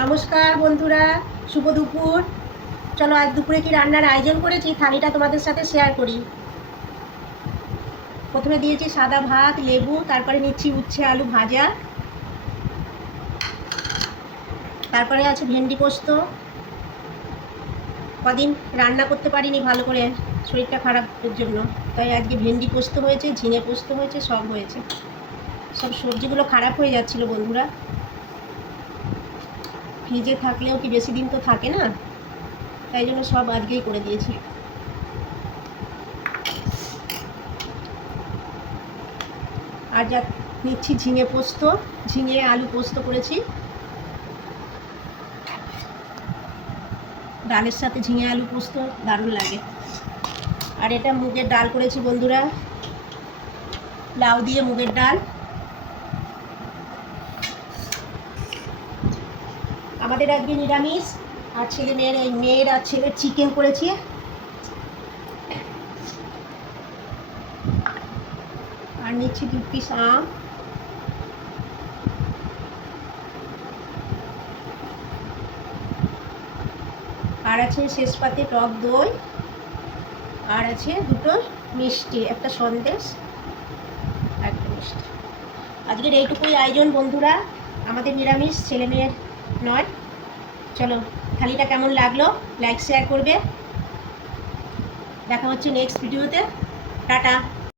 নমস্কার বন্ধুরা, শুভ দুপুর। চলো আজ দুপুরে কি রান্নার আয়োজন করেছি থালিটা তোমাদের সাথে শেয়ার করি। প্রথমে দিয়েছি সাদা ভাত, লেবু, তারপরে নিচ্ছি উচ্ছে আলু ভাজা, তারপরে আছে ভেন্ডি পোস্ত। কদিন রান্না করতে পারিনি ভালো করে, শরীরটা খারাপের জন্য, তাই আজকে ভেন্ডি পোস্ত হয়েছে, ঝিঙে পোস্ত হয়েছে, সব হয়েছে। সব সবজিগুলো খারাপ হয়ে যাচ্ছিলো বন্ধুরা, ফ্রিজে থাকলেও কি বেশি দিন তো থাকে না, তাই জন্য সব আজকেই করে দিয়েছি। আর যা নিচ্ছি ঝিঙে পোস্ত, ঝিঙে আলু পোস্ত করেছি, ডালের সাথে ঝিঙে আলু পোস্ত দারুণ লাগে। আর এটা মুগের ডাল করেছি বন্ধুরা, লাউ দিয়ে মুগের ডাল। আমাদের আজকে নিরামিষ, আর ছেলে মেয়ের এই মেয়ের আর ছেলের চিকেন করেছি। আর নিচ্ছি 2 পিস আম, আর আছে শেষ পাতে টক দই, আর আছে দুটো মিষ্টি, একটা সন্দেশ, একটা মিষ্টি। আজকের এইটুকুই আয়োজন বন্ধুরা, আমাদের নিরামিষ, ছেলে মেয়ের নয়। চলো, থালিটা কেমন লাগলো লাইক শেয়ার করবে। দেখা হচ্ছে নেক্সট ভিডিওতে। টাটা।